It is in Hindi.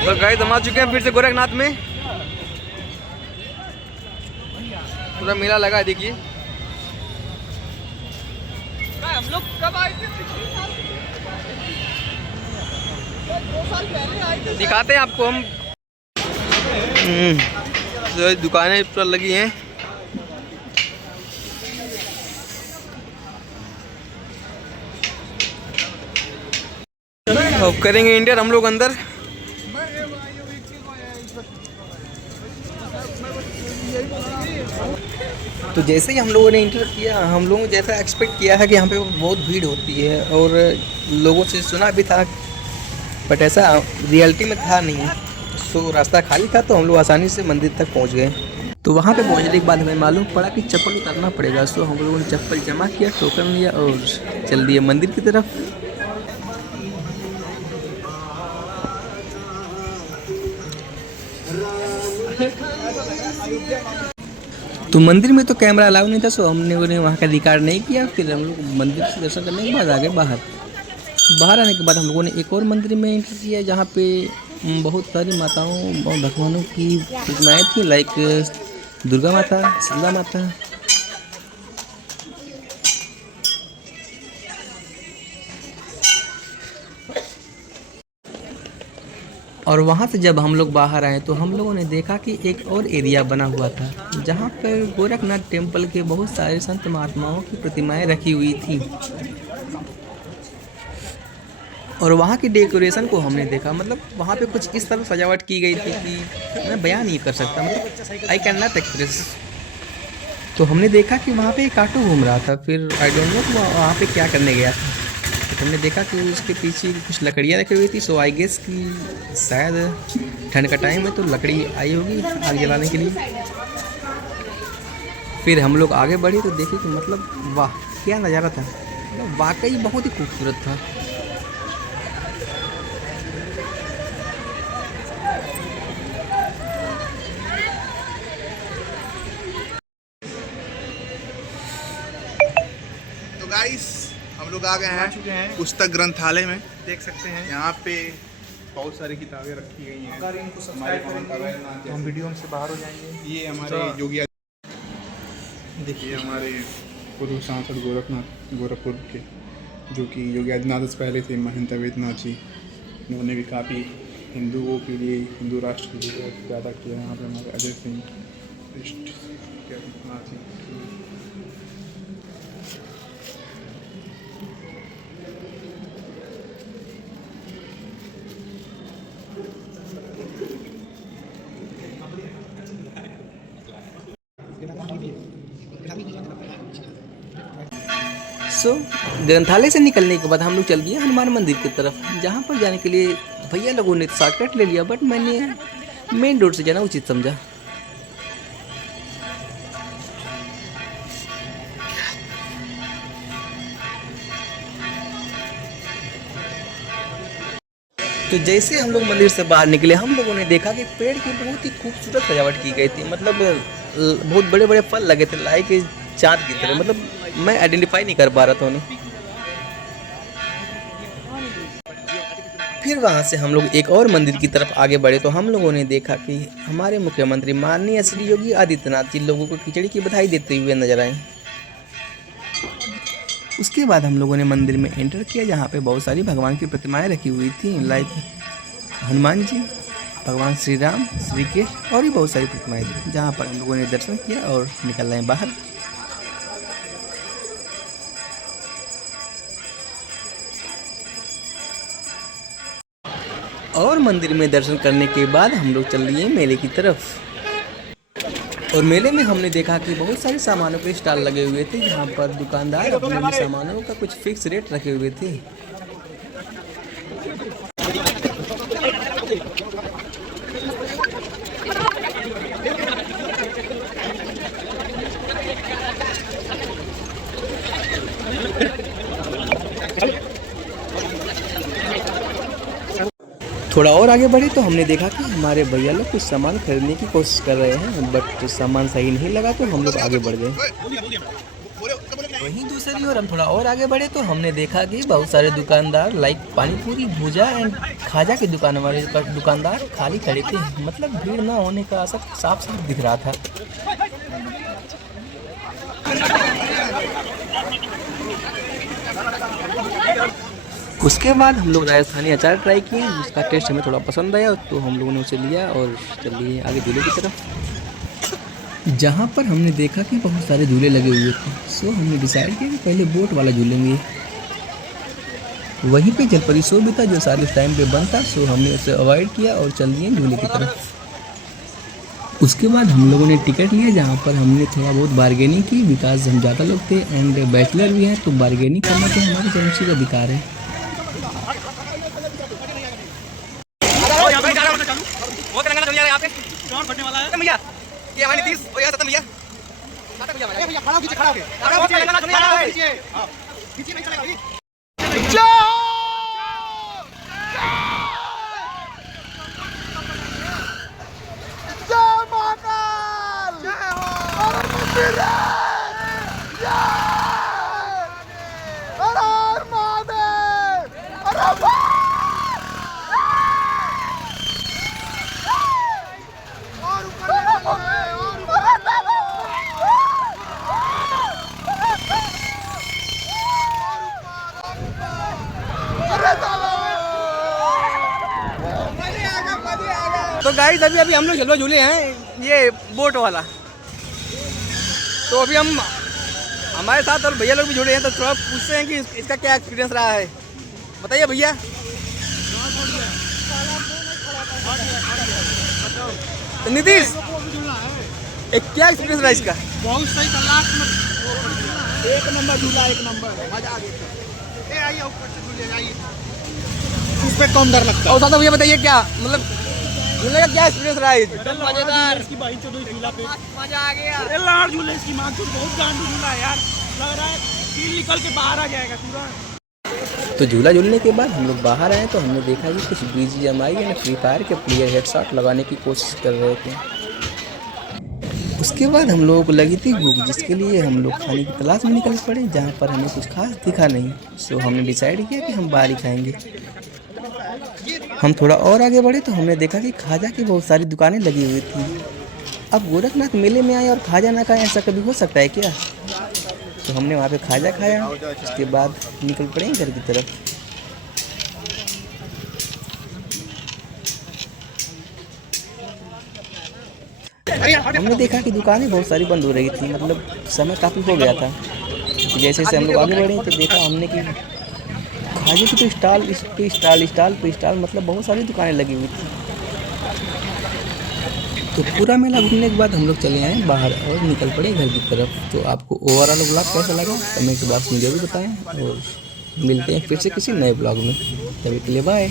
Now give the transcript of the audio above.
तो गाइस हम आ चुके हैं फिर से गोरखनाथ में। पूरा मेला लगा है, देखिए। हम लोग कब आए थे? 2 साल पहले आए थे। दिखाते हैं आपको हम। तो दुकानें पूरा लगी हैं। अब करेंगे इंडियन हम लोग अंदर। तो जैसे ही हम लोगों ने इंटर किया, हम लोगों ने जैसा एक्सपेक्ट किया है कि यहाँ पे बहुत भीड़ होती है और लोगों से सुना भी था, बट ऐसा रियलिटी में था नहीं। सो रास्ता खाली था तो हम लोग आसानी से मंदिर तक पहुँच गए। तो वहाँ पे पहुँचने के बाद हमें मालूम पड़ा कि चप्पल उतारना पड़ेगा। सो हम लोगों ने चप्पल जमा किया, टोकन लिया और चल दिए मंदिर की तरफ। तो मंदिर में तो कैमरा अलाउ नहीं था, सो हमने उन्हें वहाँ का रिकॉर्ड नहीं किया। फिर हम लोग मंदिर से दर्शन करने के बाद आ गए बाहर आने के बाद हम लोगों ने एक और मंदिर में एंटर किया, जहाँ पे बहुत सारी माताओं और भगवानों की प्रतिमाएँ थी, लाइक दुर्गा माता, शीतला माता। और वहाँ से जब हम लोग बाहर आए तो हम लोगों ने देखा कि एक और एरिया बना हुआ था, जहाँ पर गोरखनाथ टेम्पल के बहुत सारे संत महात्माओं की प्रतिमाएं रखी हुई थी। और वहाँ की डेकोरेशन को हमने देखा, मतलब वहाँ पे कुछ इस तरह सजावट की गई थी कि मैं बयान नहीं कर सकता, मतलब आई कैन नॉट एक्सप्रेस। तो हमने देखा कि वहाँ पे एक ऑटो घूम रहा था। फिर आई डोंट नो वहाँ पे क्या करने गया था। तो हमने देखा कि उसके पीछे कुछ लकड़ियाँ रखी हुई थी। सो आई गेस कि शायद ठंड का टाइम है तो लकड़ी आई होगी आग जलाने के लिए। फिर हम लोग आगे बढ़े तो देखे कि मतलब वाह क्या नज़ारा था, मतलब वाकई बहुत ही खूबसूरत था। तो गाइस हम लोग आ गए हैं पुस्तक ग्रंथालय में। देख सकते हैं यहाँ पे बहुत सारी किताबें रखी गई हैं। अगर इनको सब्सक्राइब करेंगे तो हम वीडियो से बाहर हो जाएंगे। ये हमारे योगी, देखिए हमारे पूर्व सांसद गोरखपुर के, जो कि योगी आदित्यनाथ से पहले थे, महंत अवेद्यनाथ जी। उन्होंने भी काफ़ी हिंदुओं के लिए, हिंदू राष्ट्र के लिए बहुत ज़्यादा किया। यहाँ पे हमारे अजय सिंह सो ग्रंथालय से निकलने के बाद हम लोग चल दिए हनुमान मंदिर की तरफ, जहाँ पर जाने के लिए भैया लोगों ने शॉर्टकट ले लिया, बट मैंने मेन रोड से जाना उचित समझा। तो जैसे हम लोग मंदिर से बाहर निकले, हम लोगों ने देखा कि पेड़ की बहुत ही खूबसूरत सजावट की गई थी। मतलब बहुत बड़े बड़े फल लगे थे, लाइक चाँद की तरह। मतलब मैं आइडेंटिफाई नहीं कर पा रहा था उन्हें। फिर वहाँ से हम लोग एक और मंदिर की तरफ आगे बढ़े तो हम लोगों ने देखा कि हमारे मुख्यमंत्री माननीय श्री योगी आदित्यनाथ जी लोगों को खिचड़ी की बधाई देते हुए नजर आए। उसके बाद हम लोगों ने मंदिर में एंटर किया, जहाँ पे बहुत सारी भगवान की प्रतिमाएं रखी हुई थी, लाइक हनुमान जी, भगवान श्री राम, श्री कृष्ण और भी बहुत सारी प्रतिमाएं थी, जहाँ पर हम लोगों ने दर्शन किया और निकल आए बाहर। और मंदिर में दर्शन करने के बाद हम लोग चल लिए मेले की तरफ। और मेले में हमने देखा कि बहुत सारे सामानों के स्टॉल लगे हुए थे, जहाँ पर दुकानदार अपने भी सामानों का कुछ फिक्स रेट रखे हुए थे। थोड़ा और आगे बढ़े तो हमने देखा कि हमारे भैया लोग कुछ सामान खरीदने की कोशिश कर रहे हैं, बट सामान सही नहीं लगा तो हम लोग आगे बढ़ गए। वहीं दूसरी ओर हम थोड़ा और आगे बढ़े तो हमने देखा कि बहुत सारे दुकानदार लाइक पानीपुरी भुजा एंड खाजा की दुकान वाले दुकानदार खाली खड़े थे। मतलब भीड़ ना होने का असर साफ साफ दिख रहा था। उसके बाद हम लोग राजस्थानी अचार ट्राई किए, जिसका टेस्ट हमें थोड़ा पसंद आया तो हम लोगों ने उसे लिया और चलिए आगे झूले की तरफ, जहाँ पर हमने देखा कि बहुत सारे झूले लगे हुए थे। सो हमने डिसाइड किया कि पहले बोट वाला झूलेंगे। वहीं पे जलपरी शो भी था जो सारे टाइम पे बंद था, सो हमने उसे अवॉइड किया और चल दिए झूले की तरफ। उसके बाद हम लोगों ने टिकट लिया, जहाँ पर हमने थोड़ा बहुत बार्गेनिंग की, बिकॉज हम ज़्यादा लोग थे एंड बैचलर भी हैं तो बार्गेनिंग करना तो हमारे कर्मचारी का अधिकार है। ये हमारी 30 और यहाँ 7 भैया भैया खड़ा हो खींचे खड़ा हो खींचे नहीं चलेगा जय महाकाल जय हो हर मंदिर जय हर महादेव अरे तो गाइस अभी हम लोग झूले झूले हैं ये बोट वाला। तो अभी हम हमारे साथ और भैया लोग भी जुड़े हैं, तो थोड़ा पूछते हैं कि इसका क्या एक्सपीरियंस रहा है। बताइए भैया। तो नीतीश क्या एक्सपीरियंस रहा इसका? बहुत सही एक नंबर झूला एक नंबर मजा आ गया। आइए ऊपर से झूले आइए, इस पे कम डर लगता है। और साथ भैया बताइए क्या मतलब झूलने का क्या एक्सपीरियंस रहा है? मजेदार। इसकी बाई चौधरी झूला पे मजा आ गया। अरे लाड़ झूले इसकी मां तो बहुत गांडू झूला है यार, लग रहा है कील निकल के बाहर आ जाएगा पूरा। तो झूला झूलने के बाद हम लोग बाहर आए तो हमने देखा कि कुछ BGMI यानी फ्री फायर के प्लेयर हेडशॉट लगाने की कोशिश कर रहे थे। उसके बाद हम लोगों को लगी थी भूख, जिसके लिए हम लोग खाने की तलाश में निकल पड़े, जहाँ पर हमें कुछ खास दिखा नहीं। सो हमने डिसाइड किया कि हम बाहर ही खाएंगे। हम थोड़ा और आगे बढ़े तो हमने देखा कि खाजा की बहुत सारी दुकानें लगी हुई थी। अब गोरखनाथ मेले में आए और खाजा ना खाएं, ऐसा कभी हो सकता है क्या? तो हमने वहाँ पे खाजा खाया, उसके बाद निकल पड़े घर की तरफ। हमने देखा कि दुकानें बहुत सारी बंद हो रही थी, मतलब समय काफ़ी हो गया था। जैसे जैसे हम लोग आगे बढ़े तो देखा हमने कि खाजे की तो स्टॉल मतलब बहुत सारी दुकानें लगी हुई थी। तो पूरा मेला घूमने के बाद हम लोग चले आए बाहर और निकल पड़े घर की तरफ। तो आपको ओवरऑल ब्लॉग कैसा लगा कमेंट बॉक्स में जरूर बताएं, और मिलते हैं फिर से किसी नए ब्लॉग में। तभी के लिए बाय।